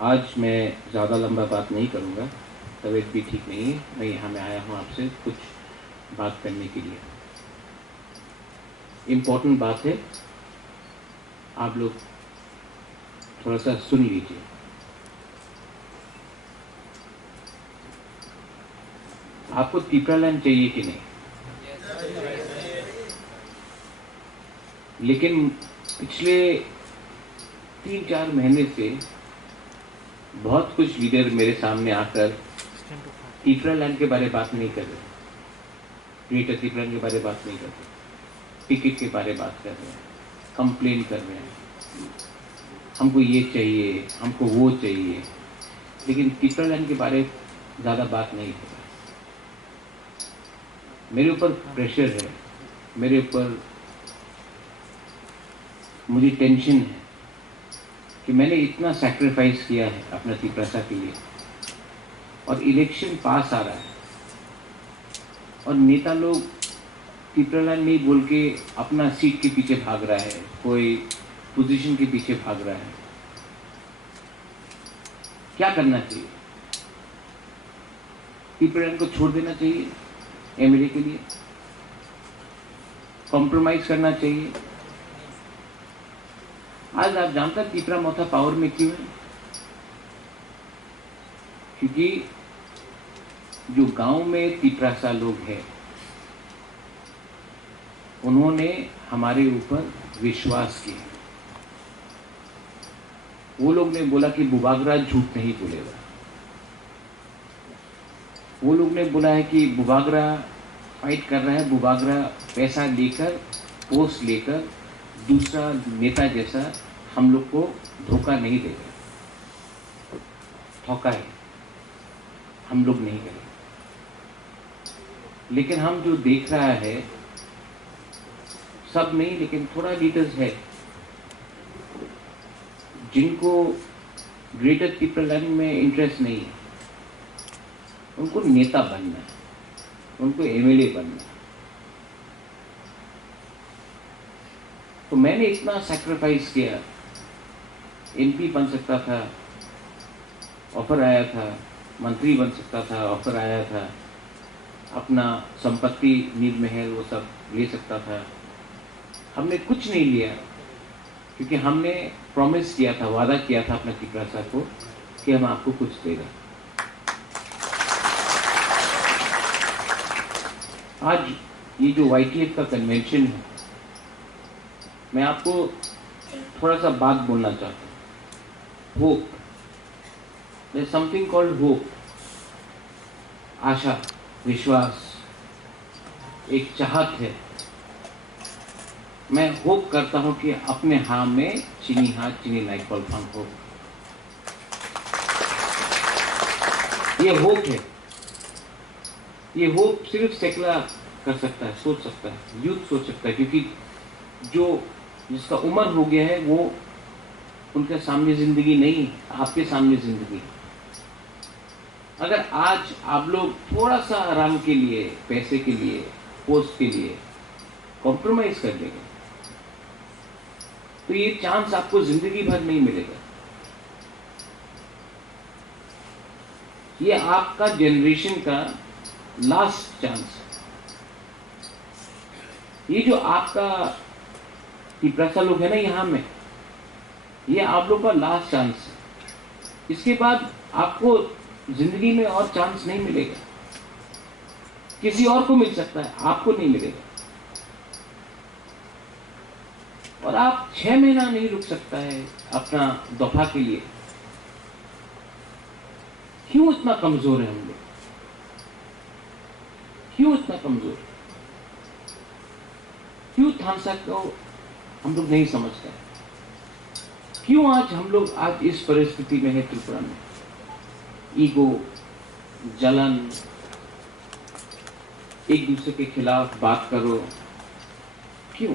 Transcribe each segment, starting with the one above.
आज मैं ज़्यादा लंबा बात नहीं करूँगा, तबीयत भी ठीक नहीं है। मैं यहाँ में आया हूँ आपसे कुछ बात करने के लिए। इम्पोर्टेंट बात है, आप लोग थोड़ा सा सुन लीजिए। आपको तीपरालैंड चाहिए कि नहीं? लेकिन पिछले 3-4 महीने से बहुत कुछ लीडर मेरे सामने आकर तीपरालैंड के बारे में बात नहीं कर रहे, ग्रेटर तीपरालैंड के बारे में बात नहीं कर रहे, टिकट के बारे में बात कर रहे हैं, कंप्लेन कर रहे हैं, हमको ये चाहिए, हमको वो चाहिए, लेकिन तीपरालैंड के बारे में ज़्यादा बात नहीं कर रहे। मेरे ऊपर प्रेशर है, मेरे ऊपर मुझे टेंशन है कि मैंने इतना सैक्रिफाइस किया है अपना तीपरासा के लिए, और इलेक्शन पास आ रहा है और नेता लोग तीपरालैंड नहीं बोल के अपना सीट के पीछे भाग रहा है, कोई पोजीशन के पीछे भाग रहा है। क्या करना चाहिए? तीपरालैंड को छोड़ देना चाहिए एमएलए के लिए? कॉम्प्रोमाइज करना चाहिए? आज आप जानते हैं तीपरा मोथा पावर में क्यों है? क्योंकि जो गांव में तीपरासा लोग हैं, उन्होंने हमारे ऊपर विश्वास किया। वो लोग ने बोला कि बुबागरा झूठ नहीं बोलेगा। वो लोग ने बोला है कि बुबागरा फाइट कर रहा है, बुबागरा पैसा लेकर, पोस्ट लेकर दूसरा नेता जैसा हम लोग को धोखा नहीं देगा, धोखा है, हम लोग नहीं करेंगे। लेकिन हम जो देख रहा है, सब नहीं लेकिन थोड़ा लीडर्स है जिनको ग्रेटर तीपरालैंड में इंटरेस्ट नहीं है, उनको नेता बनना है, उनको एमएलए बनना है। तो मैंने इतना सैक्रिफाइस किया, एमपी बन सकता था, ऑफर आया था, मंत्री बन सकता था, ऑफर आया था, अपना संपत्ति नील महल वो सब ले सकता था। हमने कुछ नहीं लिया क्योंकि हमने प्रॉमिस किया था, वादा किया था अपना तीपरासा को कि हम आपको कुछ देगा। आज ये जो YTF का कन्वेंशन है, मैं आपको थोड़ा सा बात बोलना चाहता हूँ। Hope, there is something called hope, आशा, विश्वास, एक चाहत है। मैं होप करता हूं कि अपने हाँ में चीनी हाथ चीनी लाइक बल्ब हो। ये होप है, ये होप सिर्फ सेकुलर कर सकता है, सोच सकता है, यूथ सोच सकता है, क्योंकि जो जिसका उम्र हो गया है वो उनके सामने जिंदगी नहीं, आपके सामने जिंदगी। अगर आज आप लोग थोड़ा सा आराम के लिए, पैसे के लिए, पोस्ट के लिए कॉम्प्रोमाइज कर देंगे तो ये चांस आपको जिंदगी भर नहीं मिलेगा। ये आपका जनरेशन का लास्ट चांस है। ये जो आपका तीपरासा लोग है ना यहाँ में, ये आप लोग का लास्ट चांस है। इसके बाद आपको जिंदगी में और चांस नहीं मिलेगा। किसी और को मिल सकता है, आपको नहीं मिलेगा। और आप 6 महीना नहीं रुक सकता है अपना दफा के लिए। क्यों इतना कमजोर है हम लोग? क्यों इतना कमजोर? क्यों थानसा को हम लोग नहीं समझते? क्यों आज हम लोग आज इस परिस्थिति में है त्रिपुरा में? ईगो, जलन, एक दूसरे के खिलाफ बात करो, क्यों?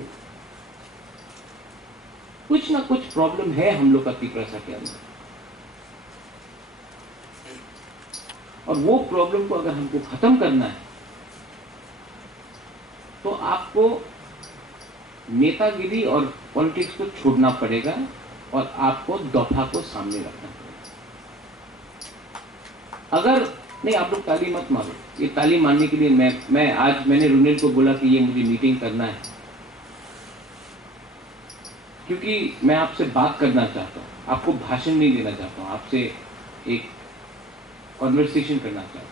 कुछ ना कुछ प्रॉब्लम है हम लोग का तीपरासा के अंदर, और वो प्रॉब्लम को अगर हमको खत्म करना है तो आपको नेतागिरी और पॉलिटिक्स को छोड़ना पड़ेगा और आपको दफा को सामने रखना पड़ेगा। अगर नहीं, आप लोग ताली मत मारो। ये ताली मारने के लिए मैंने रुनेल को बोला कि ये मुझे मीटिंग करना है, क्योंकि मैं आपसे बात करना चाहता हूँ, आपको भाषण नहीं देना चाहता हूँ, आपसे एक कॉन्वर्सेशन करना चाहता हूँ।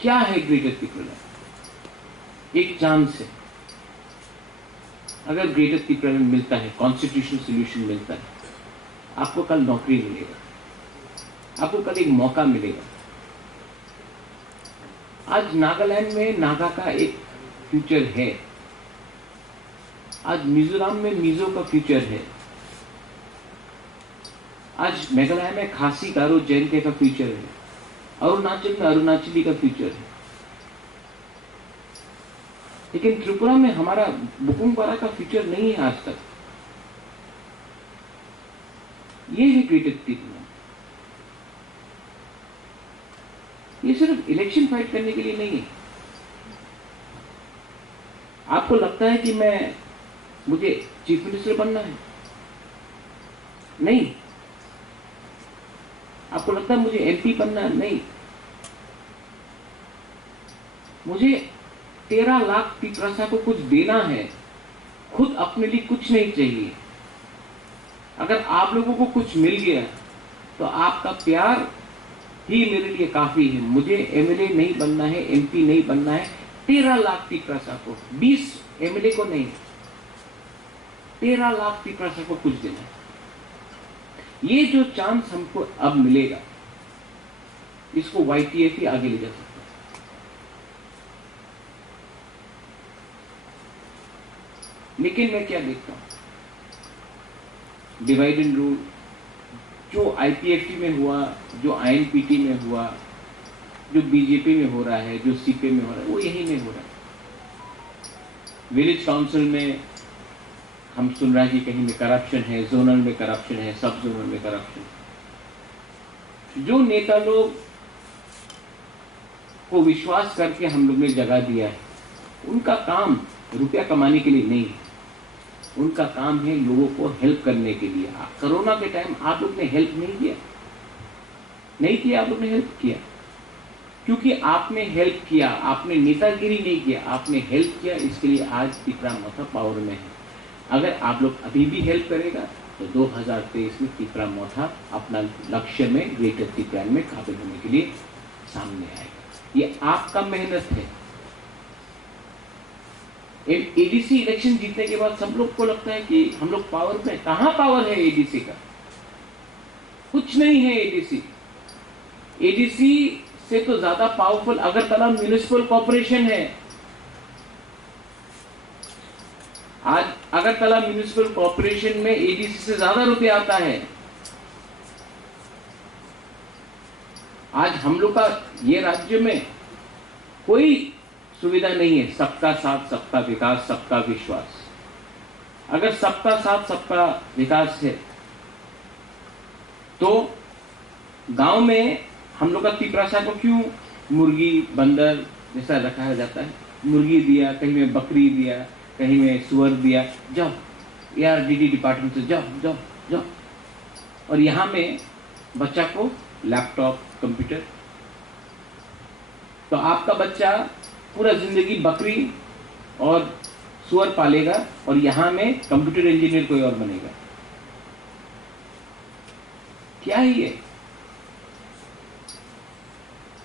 क्या है ग्रेटर त्रिपुरा? एक चांस है। अगर ग्रेटर त्रिपुरा में मिलता है, कॉन्स्टिट्यूशनल सोल्यूशन मिलता है, आपको कल नौकरी मिलेगा, आपको कल एक मौका मिलेगा। आज नागालैंड में नागा का एक फ्यूचर है, आज मिजोरम में मिजो का फ्यूचर है, आज मेघालय में खासी गारो जैन का फ्यूचर है, अरुणाचल में अरुणाचली का फ्यूचर है। लेकिन त्रिपुरा में हमारा बुकुमबारा का फ्यूचर नहीं है आज तक। ये है ग्रेटर त्रिपुरा। ये सिर्फ इलेक्शन फाइट करने के लिए नहीं है। आपको लगता है कि मुझे चीफ मिनिस्टर बनना है? नहीं। आपको लगता है मुझे एमपी बनना है? नहीं। मुझे 13 लाख तिपरासा को कुछ देना है, खुद अपने लिए कुछ नहीं चाहिए। अगर आप लोगों को कुछ मिल गया तो आपका प्यार ही मेरे लिए काफी है। मुझे एमएलए नहीं बनना है, एमपी नहीं बनना है। 13 लाख तिपरासा को, 20 एमएलए को नहीं, 13 लाख तिपरासा को कुछ देना है। ये जो चांस हमको अब मिलेगा, इसको वाईटीएफ ही आगे ले जा सकता है। लेकिन मैं क्या देखता हूं, डिवाइड एंड रूल जो आईपीएफटी में हुआ, जो आईएनपीटी में हुआ, जो बीजेपी में हो रहा है, जो सीपीएम में हो रहा है, वो यही में हो रहा है। विलेज काउंसिल में हम सुन रहे हैं कि कहीं में करप्शन है, जोनल में करप्शन है, सब जोनल में करप्शन। जो नेता लोग को विश्वास करके हम लोग ने जगह दिया है, उनका काम रुपया कमाने के लिए नहीं है, उनका काम है लोगों को हेल्प करने के लिए। कोरोना के टाइम आप लोग ने हेल्प नहीं किया, आप लोग ने हेल्प किया, क्योंकि आपने हेल्प किया, आपने नेतागिरी नहीं किया, आपने हेल्प किया। इसके लिए आज त्रिपुरा मोथा पावर में है। अगर आप लोग अभी भी हेल्प करेगा तो 2023 में त्रिपुरा मोथा अपना लक्ष्य में ग्रेटर त्रिपुरा में काबिल होने के लिए सामने आएगा। ये आपका मेहनत है। एडीसी इलेक्शन जीतने के बाद सब लोग को लगता है कि हम लोग पावर में। कहां पावर है एडीसी का? कुछ नहीं है। एडीसी से तो ज्यादा पावरफुल अगरतला म्युनिसिपल कॉर्पोरेशन है। आज अगरतला म्युनिसिपल कॉर्पोरेशन में एडीसी से ज्यादा रुपया आता है। आज हम लोग का ये राज्य में कोई सुविधा नहीं है। सबका साथ, सबका विकास, सबका विश्वास। अगर सबका साथ, सबका विकास है तो गांव में हम लोग का तिपरासा को क्यों मुर्गी बंदर जैसा रखा जाता है? मुर्गी दिया, कहीं में बकरी दिया, कहीं में सुअर दिया, जाओ यार डीडी डिपार्टमेंट से जाओ। और यहां में बच्चा को लैपटॉप, कंप्यूटर। तो आपका बच्चा पूरा जिंदगी बकरी और सुअर पालेगा और यहां में कंप्यूटर इंजीनियर कोई और बनेगा। क्या है ये?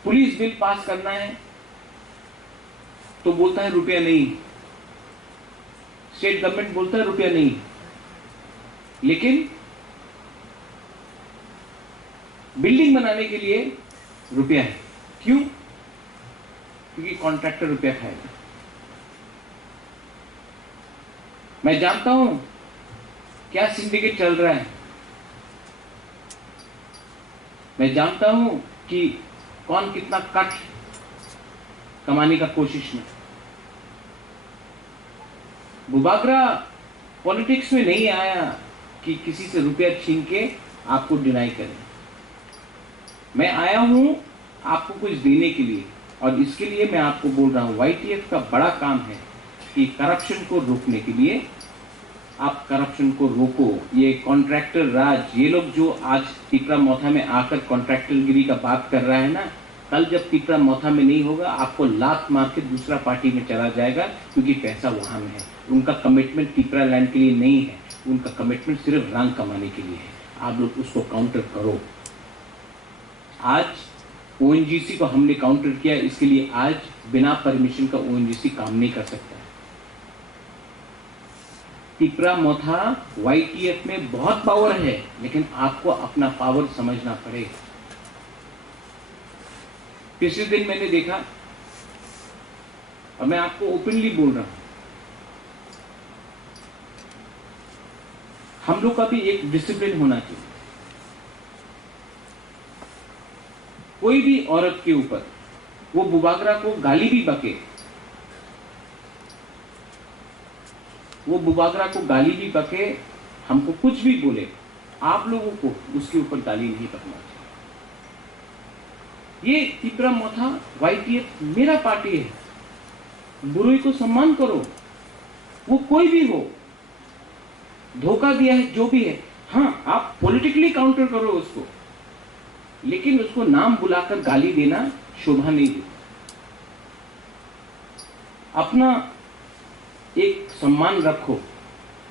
पुलिस बिल पास करना है तो बोलता है रुपया नहीं, स्टेट गवर्नमेंट बोलता है रुपया नहीं, लेकिन बिल्डिंग बनाने के लिए रुपया है। क्यों? क्योंकि कॉन्ट्रैक्टर रुपया खाएगा। मैं जानता हूं क्या सिंडिकेट चल रहा है, मैं जानता हूं कि कौन कितना कट कमाने का कोशिश में। बुबागरा पॉलिटिक्स में नहीं आया कि किसी से रुपया छीन के आपको डिनाई करें। मैं आया हूं आपको कुछ देने के लिए, और इसके लिए मैं आपको बोल रहा हूं वाईटीएफ का बड़ा काम है कि करप्शन को रोकने के लिए आप करप्शन को रोको। ये कॉन्ट्रैक्टर राज, ये लोग जो आज तिपरा मोथा में आकर कॉन्ट्रैक्टरगिरी का बात कर रहा है ना, कल जब तिपरा मोथा में नहीं होगा, आपको लात मार के दूसरा पार्टी में चला जाएगा, क्योंकि पैसा वहां में है। उनका कमिटमेंट तिपरा लैंड के लिए नहीं है, उनका कमिटमेंट सिर्फ रंग कमाने के लिए है। आप लोग उसको काउंटर करो। आज ओएनजीसी को हमने काउंटर किया, इसके लिए आज बिना परमिशन का ओएनजीसी काम नहीं कर सकता है। तिपरा मोथा वाईटीएफ में बहुत पावर है, लेकिन आपको अपना पावर समझना पड़ेगा। पिछले दिन मैंने देखा, और मैं आपको ओपनली बोल रहा हूं, हम लोग का भी एक डिसिप्लिन होना चाहिए। कोई भी औरत के ऊपर, वो बुबागरा को गाली भी बके, वो बुबागरा को गाली भी बके, हमको कुछ भी बोले, आप लोगों को उसके ऊपर गाली नहीं बकना चाहिए। ये तिपरा मोथा वाईटीएफ मेरा पार्टी है, बुराई को सम्मान करो, वो कोई भी हो, धोखा दिया है जो भी है, हाँ आप पॉलिटिकली काउंटर करो उसको, लेकिन उसको नाम बुलाकर गाली देना शोभा नहीं देता। अपना एक सम्मान रखो।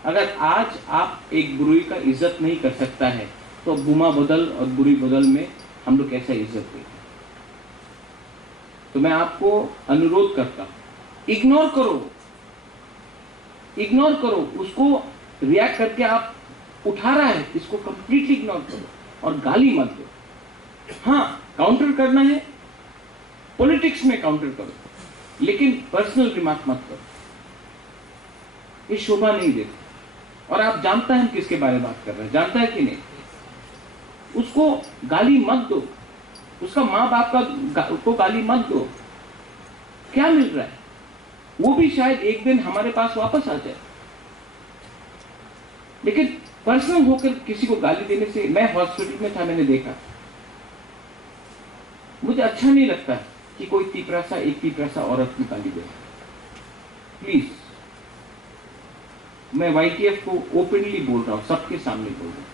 अगर आज आप एक बुराई का इज्जत नहीं कर सकता है, तो बुमा बदल और बुरी बदल में हम लोग कैसा इज्जत देंगे? तो मैं आपको अनुरोध करता हूं, इग्नोर करो, इग्नोर करो उसको। रिएक्ट करके आप उठा रहा है, इसको कंप्लीटली इग्नोर करो और गाली मत दो। हाँ, काउंटर करना है, पॉलिटिक्स में काउंटर करो, लेकिन पर्सनल रिमार्क मत करो, ये शोभा नहीं देती। और आप जानता है हम किसके बारे में बात कर रहे हैं, जानता है कि नहीं? उसको गाली मत दो, उसका माँ बाप को गाली मत दो। क्या मिल रहा है? वो भी शायद एक दिन हमारे पास वापस आ जाए, लेकिन पर्सनल होकर किसी को गाली देने से, मैं हॉस्पिटल में था, मैंने देखा, मुझे अच्छा नहीं लगता कि कोई एक तिपरासा औरत को गाली दे। प्लीज, मैं वाईटीएफ को ओपनली बोल रहा हूं, सबके सामने बोल रहा हूं।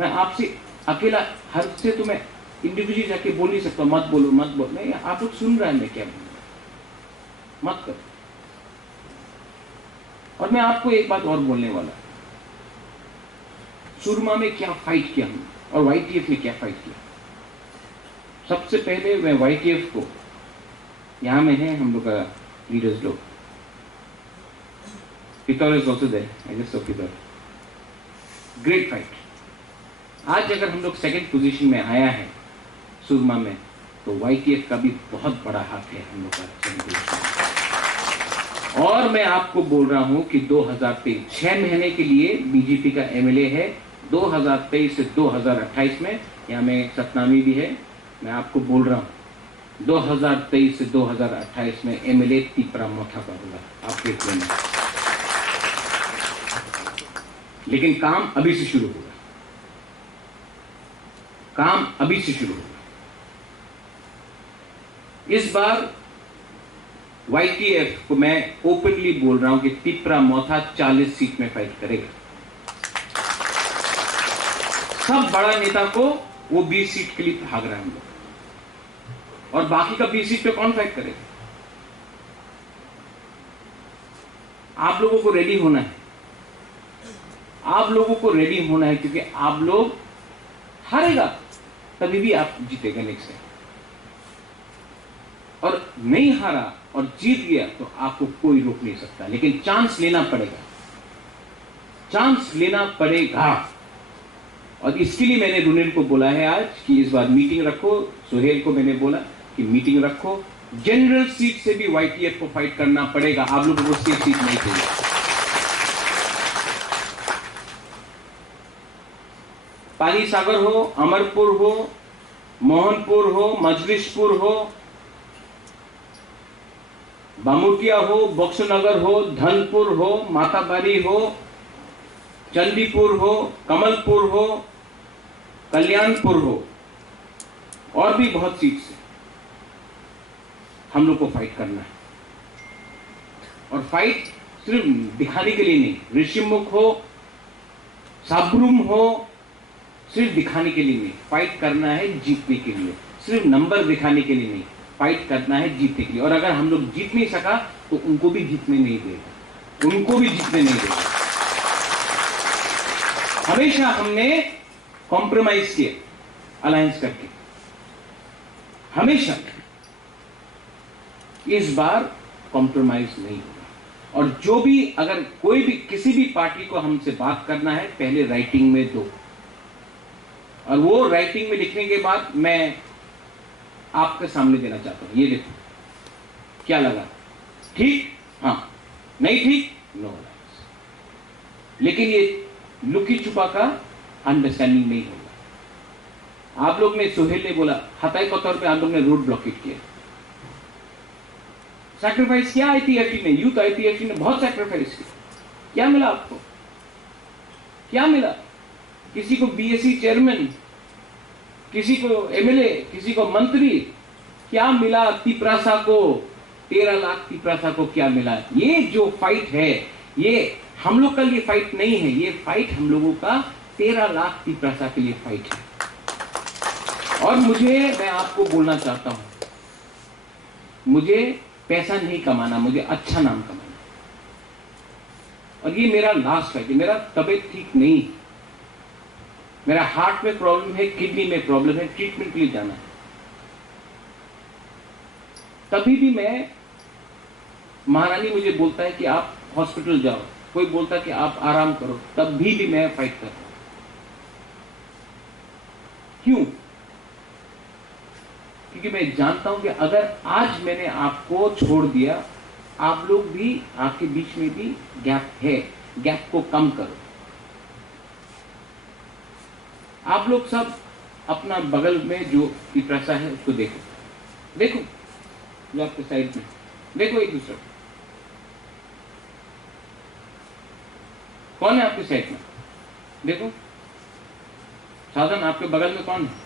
मैं आपसे अकेला, हर से तो मैं इंडिविजुअली जाके बोल नहीं सकता, मत बोलो मत बोलो। नहीं, आप लोग सुन रहे हैं मैं क्या बोल रहा हूं, मत करो। और मैं आपको एक बात और बोलने वाला, सुरमा में क्या फाइट किया हमने और वाईटीएफ ने क्या फाइट किया। सबसे पहले मैं वाईटीएफ को, यहां में है हम लोग का लीडर्स लोग, Pitor is also there, I just saw Pitor. Great fight. आज अगर हम लोग सेकंड पोजीशन में आया है सुरमा में, तो वाईटीएफ का भी बहुत बड़ा हाथ है हम लोग का सेकंड पोजीशन। और मैं आपको बोल रहा हूं कि 2023 6 महीने के लिए बीजेपी का एमएलए है। 2023 से 2028 में, यहाँ में सतनामी भी है, मैं आपको बोल रहा हूं 2023 से 2028 में एमएलए तिपरा मोथा का होगा, आप देख लेना। लेकिन काम अभी से शुरू होगा, काम अभी से शुरू होगा। इस बार वाईटीएफ को मैं ओपनली बोल रहा हूं कि तिपरा मोथा 40 सीट में फाइट करेगा। सब बड़ा नेता को वो 20 सीट के लिए भाग रहे हैं हम लोग, और बाकी का 20 सीट पे कौन फाइट करेगा? आप लोगों को रेडी होना है, आप लोगों को रेडी होना है, क्योंकि आप लोग हारेगा तभी भी आप जीतेगा नेक्स्ट टाइम, और नहीं हारा और जीत गया तो आपको कोई रोक नहीं सकता। लेकिन चांस लेना पड़ेगा, चांस लेना पड़ेगा। और इसके लिए मैंने रुनिल को बोला है आज कि इस बार मीटिंग रखो। सुहेल को मैंने बोला कि मीटिंग रखो, जनरल सीट से भी वाईटीएफ को फाइट करना पड़ेगा। आप लोगों को स्टेट सीट नहीं चाहिए। पानी सागर हो, अमरपुर हो, मोहनपुर हो, मजलिसपुर हो, बामुटिया हो, बक्सनगर हो, धनपुर हो, माताबारी हो, चंदीपुर हो, कमलपुर हो, कल्याणपुर हो, और भी बहुत सीट से हम लोग को फाइट करना है। और फाइट सिर्फ दिखाने के लिए नहीं, ऋषिमुख हो, साब्रुम हो, सिर्फ दिखाने के लिए नहीं, फाइट करना है जीतने के लिए। सिर्फ नंबर दिखाने के लिए नहीं, फाइट करना है जीतने के लिए। और अगर हम लोग जीत नहीं सका तो उनको भी जीतने नहीं देगा, उनको भी जीतने नहीं देगा। हमेशा हमने कॉम्प्रोमाइज किया अलायंस करके, हमेशा। इस बार कॉम्प्रोमाइज नहीं होगा। और जो भी, अगर कोई भी किसी भी पार्टी को हमसे बात करना है, पहले राइटिंग में दो, और वो राइटिंग में लिखने के बाद मैं आपके सामने देना चाहता हूं। ये देखो क्या लगा, ठीक, हाँ, नहीं ठीक, नो। लेकिन ये लुकी छुपा का अंडरस्टैंडिंग नहीं होगा। आप लोग ने, सुहेल ने बोला, हताई के तौर पे आप लोग ने रोड ब्लॉकेट किया, सैक्रिफाइस किया आईपीएफटी ने, यूथ आईपीएफटी ने बहुत सैक्रिफाइस किया। क्या मिला आपको? क्या मिला? किसी को बीएससी चेयरमैन, किसी को एमएलए, किसी को मंत्री, क्या मिला? तिपरासा को 13 लाख तिपरासा को क्या मिला? ये जो फाइट है, ये हम लोग का लिए फाइट नहीं है, ये फाइट हम लोगों का 13 लाख तिपरासा के लिए फाइट है। और मैं आपको बोलना चाहता हूं, मुझे पैसा नहीं कमाना, मुझे अच्छा नाम कमाना। और ये मेरा लास्ट फाइट है। मेरा तबीयत ठीक नहीं, मेरा हार्ट में प्रॉब्लम है, किडनी में प्रॉब्लम है, ट्रीटमेंट के लिए जाना है। तभी भी मैं, महारानी मुझे बोलता है कि आप हॉस्पिटल जाओ, कोई बोलता है कि आप आराम करो, तब भी मैं फाइट करता हूं। क्यों? क्योंकि मैं जानता हूं कि अगर आज मैंने आपको छोड़ दिया, आप लोग भी, आपके बीच में भी गैप है, गैप को कम करो। आप लोग सब अपना बगल में जो तिपरासा है उसको देखो, देखो जो आपके साइड में, देखो एक दूसरे को, कौन है आपके साइड में? देखो साधन, आपके बगल में कौन है?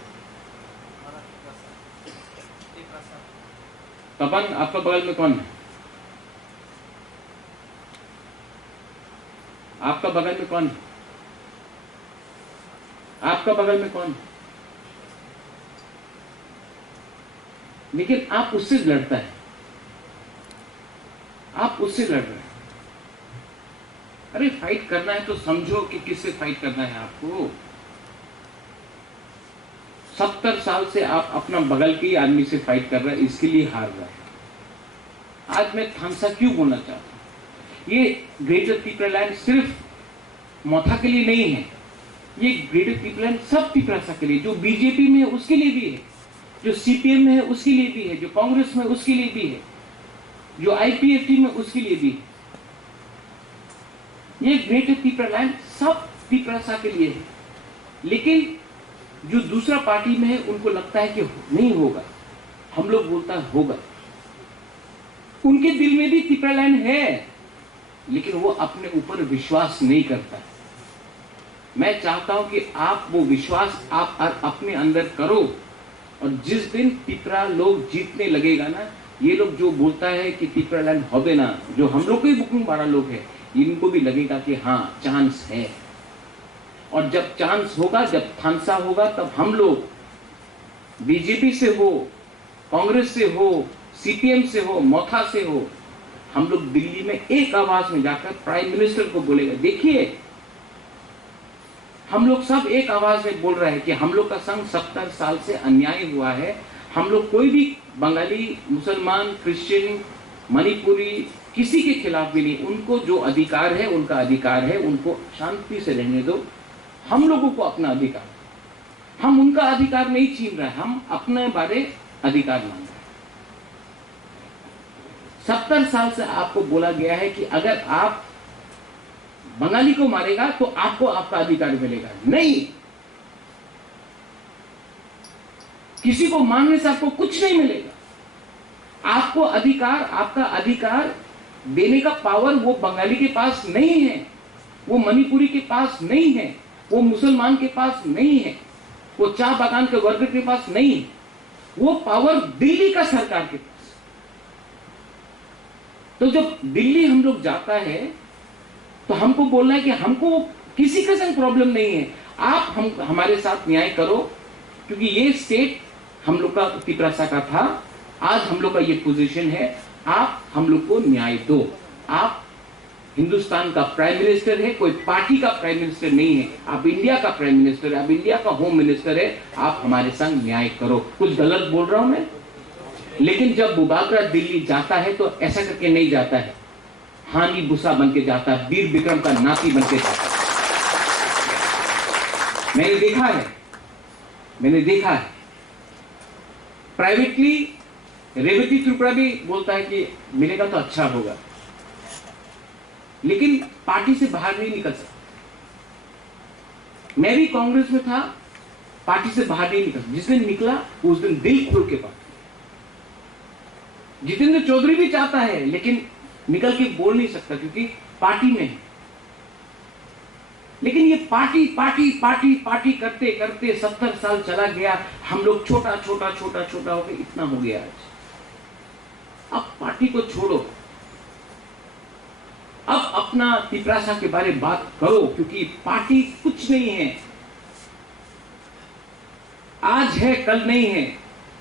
तपन, आपका बगल में कौन है? आपका बगल में कौन है? आपका बगल में कौन है? लेकिन आप उससे लड़ता है, आप उससे लड़ रहे हैं। अरे फाइट करना है तो समझो कि किससे फाइट करना है आपको। 70 साल से आप अपना बगल के ही आदमी से फाइट कर रहे हैं, इसके लिए हार रहा है। आज मैं थामसा क्यों बोलना चाहता हूं? ये ग्रेटर पीपललैंड सिर्फ मोथा के लिए नहीं है, ये ग्रेटर पीपललैंड सब तिपरासा के लिए, जो बीजेपी में है उसके लिए भी है, जो सीपीएम में है उसके लिए भी है, जो कांग्रेस में उसके लिए भी है, जो आईपीएफटी में उसके लिए भी है। ये ग्रेटर पीपललैंड सब तिपरासा के लिए है। लेकिन जो दूसरा पार्टी में है उनको लगता है कि नहीं होगा, हम लोग बोलता है होगा। उनके दिल में भी तिपरालैंड है, लेकिन वो अपने ऊपर विश्वास नहीं करता। मैं चाहता हूं कि आप वो विश्वास आप अपने अंदर करो, और जिस दिन तिपरा लोग जीतने लगेगा ना, ये लोग जो बोलता है कि तिपरालैंड होबे ना, जो हम लोग के बुकिंग वाला लोग है, इनको भी लगेगा कि हाँ चांस है। और जब चांस होगा, जब थानसा होगा, तब हम लोग बीजेपी से हो, कांग्रेस से हो, सीपीएम से हो, मोथा से हो, हम लोग दिल्ली में एक आवाज में जाकर प्राइम मिनिस्टर को बोलेगा, देखिए हम लोग सब एक आवाज में बोल रहे हैं कि हम लोग का संग 70 साल से अन्याय हुआ है। हम लोग कोई भी बंगाली, मुसलमान, क्रिश्चियन, मणिपुरी किसी के खिलाफ भी नहीं, उनको जो अधिकार है उनका अधिकार है, उनको शांति से रहने दो। हम लोगों को अपना अधिकार, हम उनका अधिकार नहीं छीन रहे, हम अपने बारे अधिकार मांग रहे हैं। 70 साल से आपको बोला गया है कि अगर आप बंगाली को मारेगा तो आपको आपका अधिकार मिलेगा। नहीं, किसी को मारने से आपको कुछ नहीं मिलेगा। आपको अधिकार, आपका अधिकार देने का पावर वो बंगाली के पास नहीं है, वो मणिपुरी के पास नहीं है, वो मुसलमान के पास नहीं है, वो चाय बागान के वर्ग के पास नहीं है। वो पावर दिल्ली का सरकार के पास। तो जब दिल्ली हम लोग जाता है तो हमको बोलना है कि हमको किसी का संग प्रॉब्लम नहीं है, आप हमारे साथ न्याय करो, क्योंकि ये स्टेट हम लोग का तिपरासा का था, आज हम लोग का ये पोजीशन है, आप हम लोग को न्याय दो। आप हिंदुस्तान का प्राइम मिनिस्टर है, कोई पार्टी का प्राइम मिनिस्टर नहीं है, आप इंडिया का प्राइम मिनिस्टर है, आप इंडिया का होम मिनिस्टर है, आप हमारे संग न्याय करो। कुछ गलत बोल रहा हूं मैं? लेकिन जब बुबागरा दिल्ली जाता है तो ऐसा करके नहीं जाता है, हानि बुसा बन के जाता है, वीर विक्रम का नाती बन के जाता है। मैंने देखा है प्राइवेटली। रेवती त्रिपुरा भी बोलता है कि मिलेगा तो अच्छा होगा, लेकिन पार्टी से बाहर नहीं निकल सकता। मैं भी कांग्रेस में था, पार्टी से बाहर नहीं निकल, जिस दिन निकला उस दिन दिल खोल के बात। जितेंद्र चौधरी भी चाहता है लेकिन निकल के बोल नहीं सकता क्योंकि पार्टी में है। लेकिन ये पार्टी पार्टी पार्टी पार्टी करते करते 70 साल चला गया, हम लोग छोटा छोटा छोटा छोटा होकर इतना हो गया आज। अब पार्टी को छोड़ो, अब अपना तिपरासा के बारे में बात करो, क्योंकि पार्टी कुछ नहीं है, आज है कल नहीं है।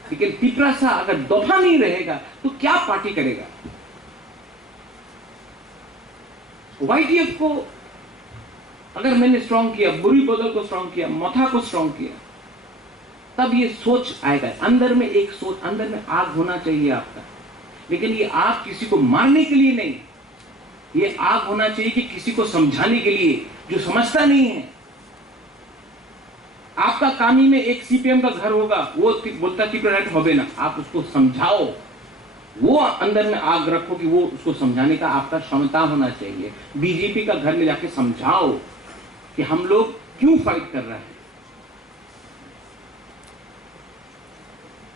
लेकिन तिपरासा अगर दफा नहीं रहेगा तो क्या पार्टी करेगा? वाईटीएफ को अगर मैंने स्ट्रांग किया, बुरी बदल को स्ट्रांग किया, मथा को स्ट्रांग किया, तब ये सोच आएगा। अंदर में एक सोच, अंदर में आग होना चाहिए आपका, लेकिन ये आग किसी को मारने के लिए नहीं, ये आग होना चाहिए कि किसी को समझाने के लिए जो समझता नहीं है। आपका कामी में एक सीपीएम का घर होगा, वो बोलता तिपराइट होबे ना, आप उसको समझाओ, वो अंदर में आग रखो कि वो उसको समझाने का आपका क्षमता होना चाहिए। बीजेपी का घर में जाके समझाओ कि हम लोग क्यों फाइट कर रहे हैं।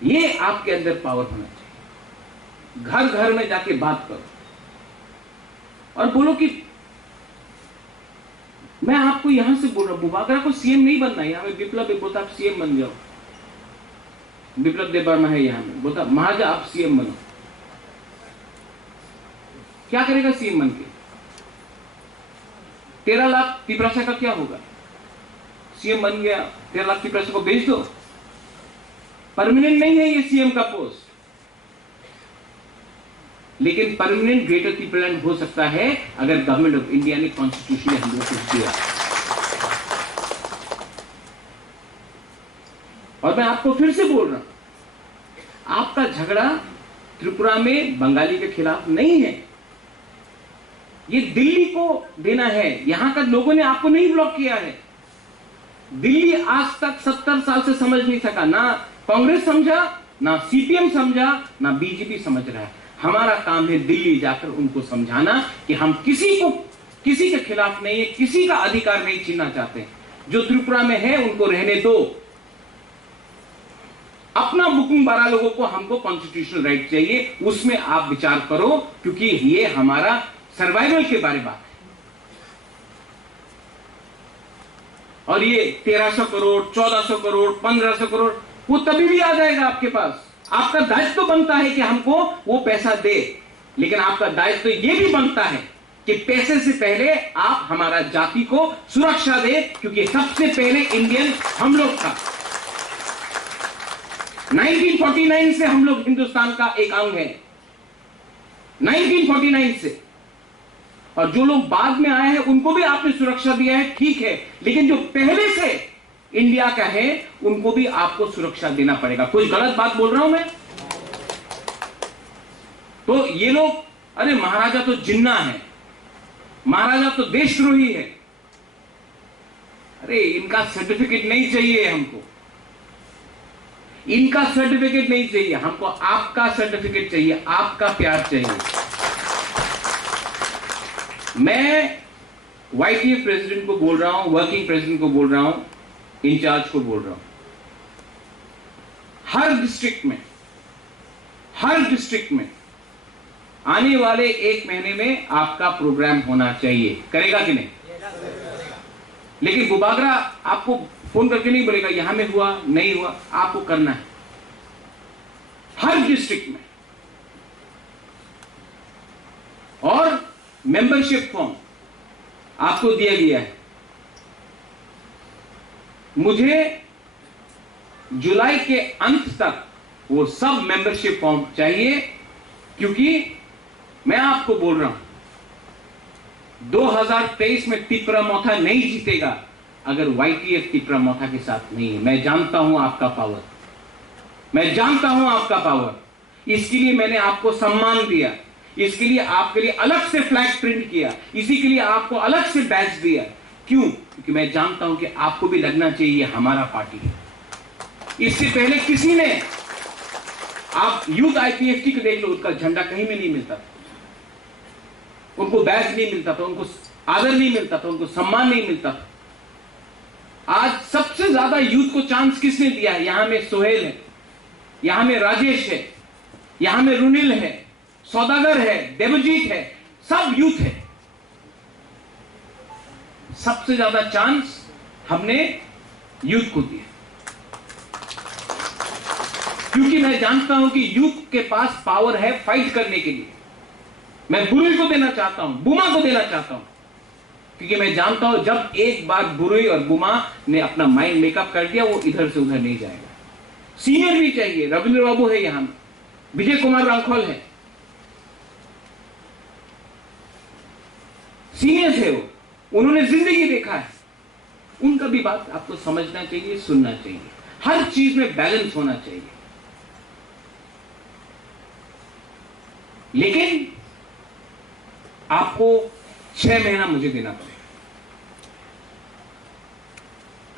ये आपके अंदर पावर होना चाहिए। घर घर में जाके बात करो और बोलो कि मैं आपको यहां से बोल रहा हूं, बुबागरा को सीएम नहीं बनना। यहां में विप्लव एक बोलता आप सीएम बन जाओ, विप्लव देव वर्मा है यहां में, बोलता महाजा आप सीएम बनो। क्या करेगा सीएम बन के? 13 लाख तिपरासा का क्या होगा? सीएम बन गया, 13 लाख तिपरासा को भेज दो। परमानेंट नहीं है ये सीएम का पोस्ट, लेकिन परमानेंट ग्रेटर त्रिपुरालैंड हो सकता है अगर गवर्नमेंट ऑफ इंडिया ने कॉन्स्टिट्यूशन में हम लोग को दिया। और मैं आपको फिर से बोल रहा हूं, आपका झगड़ा त्रिपुरा में बंगाली के खिलाफ नहीं है, ये दिल्ली को देना है। यहां का लोगों ने आपको नहीं ब्लॉक किया है। दिल्ली आज तक 70 साल से समझ नहीं सका, ना कांग्रेस समझा, ना सीपीएम समझा, ना बीजेपी समझ रहा है। हमारा काम है दिल्ली जाकर उनको समझाना कि हम किसी के खिलाफ नहीं है, किसी का अधिकार नहीं छीनना चाहते। जो त्रिपुरा में है उनको रहने दो, अपना बुकिंग 12 लोगों को हमको कॉन्स्टिट्यूशनल राइट चाहिए, उसमें आप विचार करो, क्योंकि ये हमारा सर्वाइवल के बारे बात है। और ये 1300 करोड़, 1400 करोड़, 1500 करोड़ वो तभी भी आ जाएगा आपके पास। आपका दायित्व तो बनता है कि हमको वो पैसा दे, लेकिन आपका दायित्व तो ये भी बनता है कि पैसे से पहले आप हमारा जाति को सुरक्षा दे, क्योंकि सबसे पहले इंडियन हम लोग था। 1949 से हम लोग हिंदुस्तान का एक अंग है, 1949 से। और जो लोग बाद में आए हैं उनको भी आपने सुरक्षा दिया है, ठीक है, लेकिन जो पहले से इंडिया का है उनको भी आपको सुरक्षा देना पड़ेगा। कुछ गलत बात बोल रहा हूं मैं? तो ये लोग, अरे महाराजा तो जिन्ना है, महाराजा तो देशद्रोही है, अरे इनका सर्टिफिकेट नहीं चाहिए हमको, इनका सर्टिफिकेट नहीं चाहिए हमको, आपका सर्टिफिकेट चाहिए, आपका प्यार चाहिए। मैं वाईटीएफ प्रेसिडेंट को बोल रहा हूं, वर्किंग प्रेसिडेंट को बोल रहा हूं, इंचार्ज को बोल रहा हूं, हर डिस्ट्रिक्ट में आने वाले 1 महीने में आपका प्रोग्राम होना चाहिए। करेगा कि नहीं? लेकिन बुबागरा आपको फोन करके नहीं बोलेगा यहां में हुआ नहीं हुआ, आपको करना है हर डिस्ट्रिक्ट में। और मेंबरशिप फॉर्म आपको दिया गया है। मुझे जुलाई के अंत तक वो सब मेंबरशिप फॉर्म चाहिए, क्योंकि मैं आपको बोल रहा हूं 2023 में तिपरामोथा नहीं जीतेगा अगर YTF तिपरामोथा के साथ नहीं है। मैं जानता हूं आपका पावर, मैं जानता हूं आपका पावर। इसके लिए मैंने आपको सम्मान दिया, इसके लिए आपके लिए अलग से फ्लैग प्रिंट किया, इसी के लिए आपको अलग से बैच दिया। क्यों? क्योंकि मैं जानता हूं कि आपको भी लगना चाहिए हमारा पार्टी है। इससे पहले किसी ने, आप यूथ IPFT को देख लो, उसका झंडा कहीं में नहीं मिलता था, उनको बैच नहीं मिलता था, उनको आदर नहीं मिलता था, उनको सम्मान नहीं मिलता था। आज सबसे ज्यादा यूथ को चांस किसने दिया है? यहां में सोहेल है, यहां में राजेश है, यहां में रुनिल है, सौदागर है, देवजीत है, सब यूथ है। सबसे ज्यादा चांस हमने यूथ को दिया, क्योंकि मैं जानता हूं कि यूथ के पास पावर है फाइट करने के लिए। मैं बुरुई को देना चाहता हूं, बुमा को देना चाहता हूं, क्योंकि मैं जानता हूं जब एक बार बुरुई और बुमा ने अपना माइंड मेकअप कर दिया, वो इधर से उधर नहीं जाएगा। सीनियर भी चाहिए, रविंद्र बाबू है यहां, विजय कुमार रांखोल है, सीनियर्स है वो, उन्होंने जिंदगी देखा है। उनका भी बात आपको समझना चाहिए, सुनना चाहिए। हर चीज में बैलेंस होना चाहिए। लेकिन आपको 6 महीना मुझे देना पड़ेगा।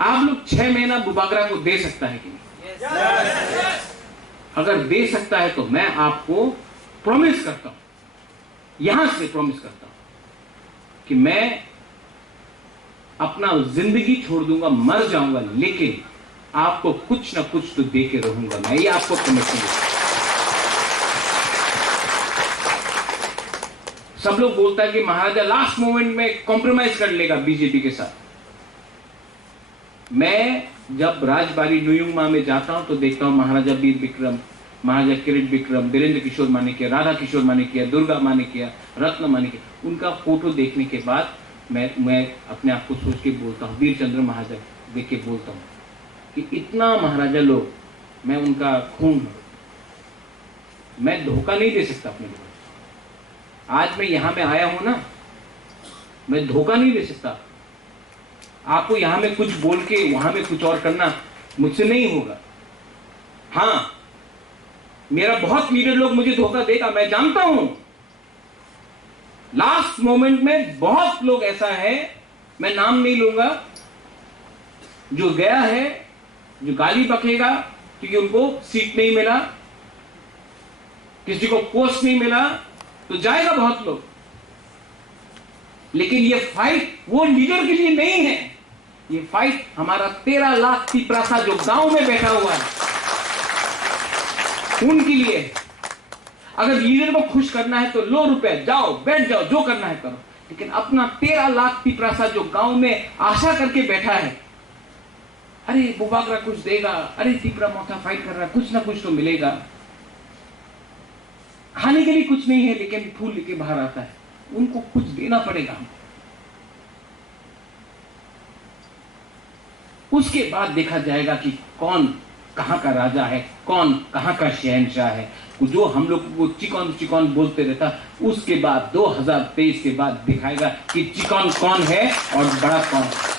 आप लोग 6 महीना बुबागरा को दे सकता है कि नहीं? अगर दे सकता है तो मैं आपको प्रॉमिस करता हूं, यहां से प्रॉमिस करता हूं कि मैं अपना जिंदगी छोड़ दूंगा, मर जाऊंगा, लेकिन आपको कुछ ना कुछ तो दे के रहूंगा। मैं ये आपको कमिटमेंट देता हूं। सब लोग बोलता है कि महाराजा लास्ट मोमेंट में कॉम्प्रोमाइज कर लेगा बीजेपी के साथ। मैं जब राजबाड़ी नुयुंगमा में जाता हूं तो देखता हूं महाराजा वीर विक्रम, महाराजा किरीट विक्रम, वीरेंद्र किशोर मानिकिया, राधा किशोर मानिकिया, दुर्गा मानिकिया, रत्न मानिकिया, उनका फोटो देखने के बाद मैं अपने आप को सोच के बोलता हूं, वीर चंद्र महाराजा देख के बोलता हूं कि इतना महाराजा लोग, मैं उनका खून हूं, मैं धोखा नहीं दे सकता अपने लोगों को। आज मैं यहां में आया हूं ना, मैं धोखा नहीं दे सकता आपको। यहां में कुछ बोल के वहां में कुछ और करना मुझसे नहीं होगा। हां, मेरा बहुत लीडर लोग मुझे धोखा देगा, मैं जानता हूं। लास्ट मोमेंट में बहुत लोग ऐसा है, मैं नाम नहीं लूंगा, जो गया है, जो गाली बकेगा क्योंकि उनको सीट नहीं मिला, किसी को पोस्ट नहीं मिला, तो जाएगा बहुत लोग। लेकिन ये फाइट वो लीडर के लिए नहीं है, ये फाइट हमारा 13 लाख तिपरासा जो गांव में बैठा हुआ है उनके लिए है। अगर लीडर को खुश करना है तो लो रुपए, जाओ बैठ जाओ, जो करना है करो, लेकिन अपना 13 लाख तिपरासा जो गांव में आशा करके बैठा है, अरे बुबागरा कुछ देगा, अरे तिपरामोथा फाइट कर रहा है, कुछ ना कुछ तो मिलेगा। खाने के लिए कुछ नहीं है लेकिन फूल लेके बाहर आता है, उनको कुछ देना पड़ेगा। उसके बाद देखा जाएगा कि कौन कहां का राजा है, कौन कहां का शहंशाह है। जो हम लोग को चिकन चिकन बोलते रहता, उसके बाद 2023 के बाद दिखाएगा कि चिकन कौन है और बड़ा कौन है।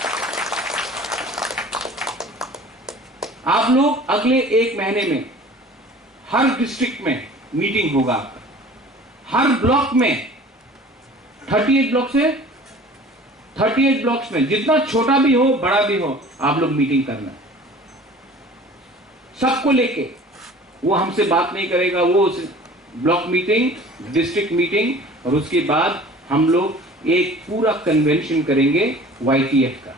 आप लोग अगले 1 महीने में हर डिस्ट्रिक्ट में मीटिंग होगा आपका, हर ब्लॉक में 38 ब्लॉक से 38 ब्लॉक्स में, जितना छोटा भी हो बड़ा भी हो, आप लोग मीटिंग करना, सबको लेके। वो हमसे बात नहीं करेगा, वो ब्लॉक मीटिंग, डिस्ट्रिक्ट मीटिंग, और उसके बाद हम लोग एक पूरा कन्वेंशन करेंगे YTF का।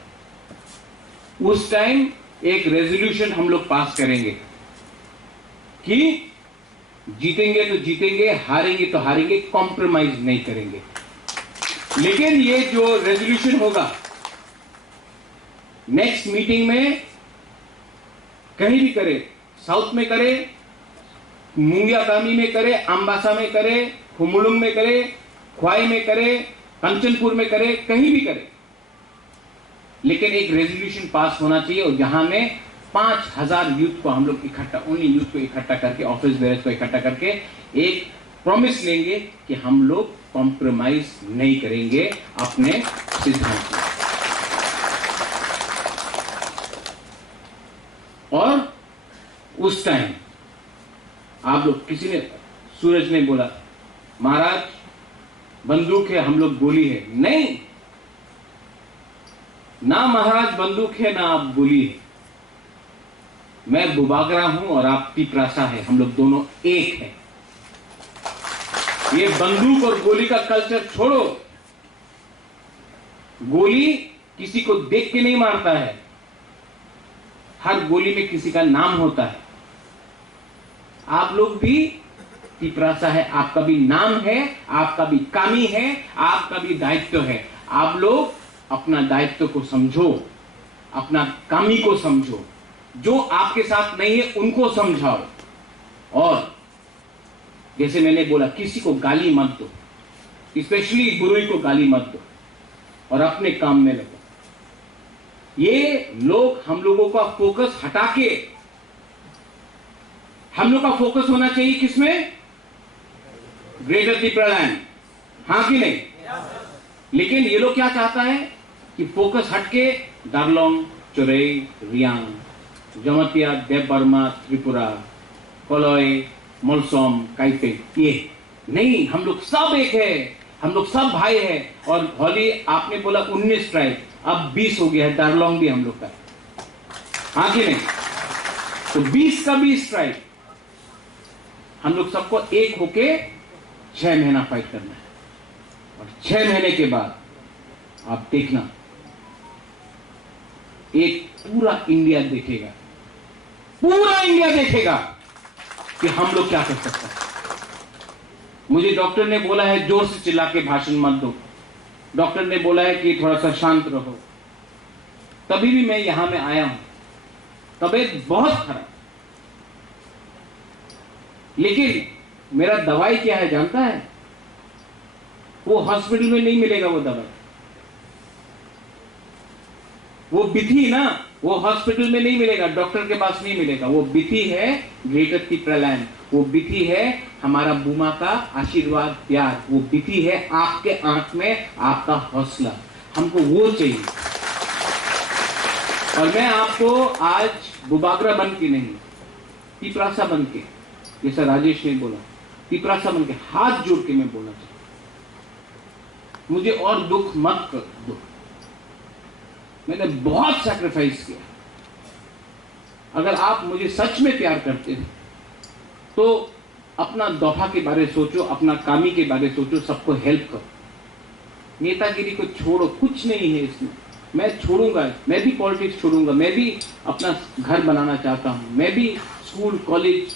उस टाइम एक रेजोल्यूशन हम लोग पास करेंगे कि जीतेंगे तो जीतेंगे, हारेंगे तो हारेंगे, कॉम्प्रोमाइज नहीं करेंगे। लेकिन ये जो रेजोल्यूशन होगा नेक्स्ट मीटिंग में कहीं भी करे, साउथ में करे, मुंगिया कामी में करे, अम्बासा में करे, हुमुलुंग में करे, ख्वाई में करे, कंचनपुर में करे, कहीं भी करे, लेकिन एक रेजोल्यूशन पास होना चाहिए और जहां में 5000 यूथ को हम लोग इकट्ठा, उन्हीं यूथ को इकट्ठा करके, ऑफिस बेयर्स को इकट्ठा करके एक प्रॉमिस लेंगे कि हम लोग कॉम्प्रोमाइज नहीं करेंगे अपने सिद्धांत में। और उस टाइम आप लोग, किसी ने, सूरज ने बोला महाराज बंदूक है, हम लोग गोली है। नहीं, ना महाराज बंदूक है ना आप गोली है। मैं बुबागरा हूं और आप तिपरासा है, हम लोग दोनों एक हैं। ये बंदूक और गोली का कल्चर छोड़ो। गोली किसी को देख के नहीं मारता है, हर गोली में किसी का नाम होता है। आप लोग भी तिपरासा है, आपका भी नाम है, आपका भी कामी है, आपका भी दायित्व है। आप लोग अपना दायित्व को समझो, अपना कामी को समझो, जो आपके साथ नहीं है उनको समझाओ। और जैसे मैंने बोला, किसी को गाली मत दो, स्पेशली गुरु को गाली मत दो, और अपने काम में लगो। ये लोग हम लोगों का फोकस हटा के, हम लोग का फोकस होना चाहिए किसमें? ग्रेटर त्रिपुरालैंड, हाँ कि नहीं? लेकिन ये लोग क्या चाहता है कि फोकस हटके दार्लोंग, चोरई, रियांग, जमतिया, देवबर्मा, त्रिपुरा, कोलोई, मोलसोम, काइपे, ये नहीं, हम लोग सब एक है, हम लोग सब भाई है। और होली आपने बोला 19 ट्राइब, अब 20 हो गया है, दार्लोंग भी हम लोग का, हाँ कि नहीं? तो 20 का 20 ट्राइब, हम लोग सबको एक होके 6 महीना फाइट करना है। और 6 महीने के बाद आप देखना, एक पूरा इंडिया देखेगा, पूरा इंडिया देखेगा कि हम लोग क्या कर सकते हैं। मुझे डॉक्टर ने बोला है जोर से चिल्ला के भाषण मत दो, डॉक्टर ने बोला है कि थोड़ा सा शांत रहो, तभी भी मैं यहां में आया हूं। तबीयत बहुत खराब, लेकिन मेरा दवाई क्या है जानता है? वो हॉस्पिटल में नहीं मिलेगा वो दवाई, वो विधि ना, वो हॉस्पिटल में नहीं मिलेगा, डॉक्टर के पास नहीं मिलेगा। वो विधि है ग्रेटर त्रिपुरालैंड, वो विधि है हमारा बुमा का आशीर्वाद, प्यार, वो विधि है आपके आंख में आपका हौसला, हमको वो चाहिए। और मैं आपको आज बुबागरा बन के नहीं, तिपरासा बन के, जैसा राजेश ने बोला, तिपरासा बन के हाथ जोड़ के मैं बोलना चाहता हूं, मुझे और दुख मत कर दो। मैंने बहुत सैक्रिफाइस किया। अगर आप मुझे सच में प्यार करते हैं तो अपना दोफा के बारे सोचो, अपना कामी के बारे सोचो, सबको हेल्प करो। नेतागिरी को छोड़ो, कुछ नहीं है इसमें। मैं छोड़ूंगा, मैं भी पॉलिटिक्स छोड़ूंगा, मैं भी अपना घर बनाना चाहता हूं, मैं भी स्कूल, कॉलेज,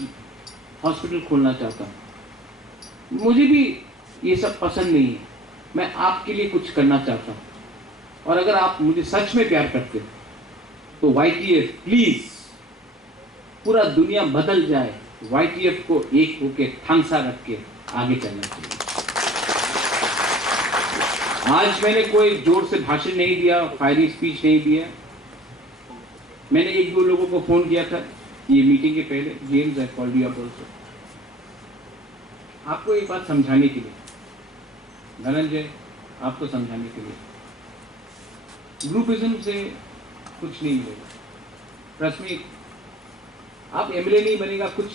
हॉस्पिटल खोलना चाहता हूं। मुझे भी ये सब पसंद नहीं है, मैं आपके लिए कुछ करना चाहता हूं। और अगर आप मुझे सच में प्यार करते हो तो YTF प्लीज, पूरा दुनिया बदल जाए, YTF को एक होके थांसा रख के आगे चलना चाहिए। आज मैंने कोई जोर से भाषण नहीं दिया, फायरी स्पीच नहीं दिया। मैंने 1-2 लोगों को फोन किया था ये मीटिंग के पहले, James I called you up also, आपको एक बात समझाने के लिए, धनंजय, आपको समझाने के लिए, ग्रुपिज्म से कुछ नहीं मिलेगा। ट्रस्ट मी, आप MLA नहीं बनेगा, कुछ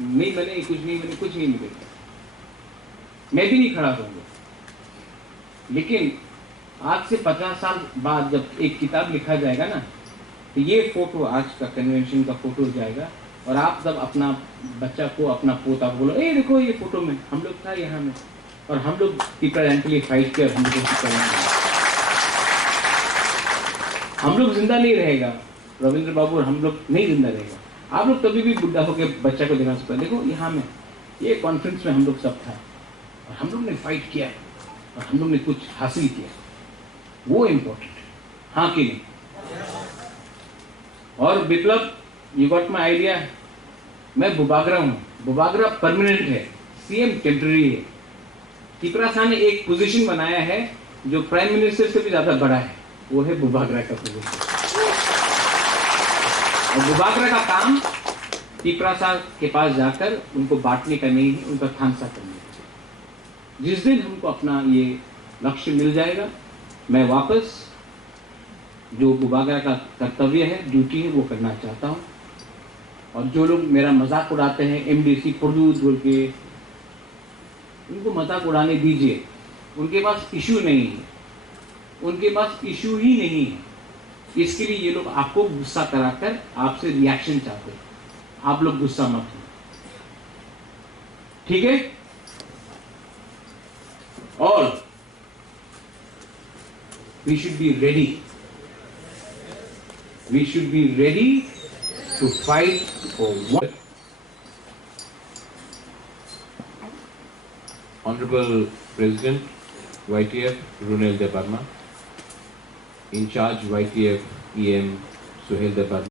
नहीं बने, कुछ नहीं बने, कुछ नहीं मिलेगा। मैं भी नहीं खड़ा रहूंगा। लेकिन आज से 50 साल बाद जब एक किताब लिखा जाएगा ना, तो ये फोटो आज का कन्वेंशन का फोटो हो जाएगा, और आप जब अपना बच्चा को, अपना पोता बोलो, ए देखो ये फोटो में हम लोग था यहाँ में, और हम लोग त्रिपुरालैंड के लिए फाइट किया, हम लोग जिंदा नहीं रहेगा, रविंद्र बाबू हम लोग नहीं जिंदा रहेगा। आप लोग कभी भी बुढ़ा होकर बच्चा को देखना सकते, देखो यहाँ में ये कॉन्फ्रेंस में हम लोग सब था, और हम लोग ने फाइट किया, और हम लोग ने कुछ हासिल किया, वो इम्पोर्टेंट है, हाँ कि नहीं? और विप्लव, यू गॉट माई आइडिया। मैं बुबागरा हूँ, बुबागरा परमानेंट है, CM टेम्पररी है। तिपरा ने एक पोजीशन बनाया है जो प्राइम मिनिस्टर से भी ज्यादा बड़ा है, वो है बुबागरा का पोजीशन। और बुबागरा का काम तिपरा के पास जाकर उनको बांटने का नहीं है, उनका थांसा करने का। जिस दिन हमको अपना ये लक्ष्य मिल जाएगा, मैं वापस जो बुबागरा का कर्तव्य है, ड्यूटी है, वो करना चाहता हूं। और जो लोग मेरा मजाक उड़ाते हैं एमडीसी प्रोड्यूस बोल के, उनको मजाक उड़ाने दीजिए। उनके पास इशू नहीं है, उनके पास इशू ही नहीं है। इसके लिए ये लोग आपको गुस्सा कराकर आपसे रिएक्शन चाहते हैं। आप लोग गुस्सा मत हो, ठीक है? और we should be ready. We should be ready to fight for what? Honorable President, YTF Runel De Parma, in charge YTF EM Suhail De Parma.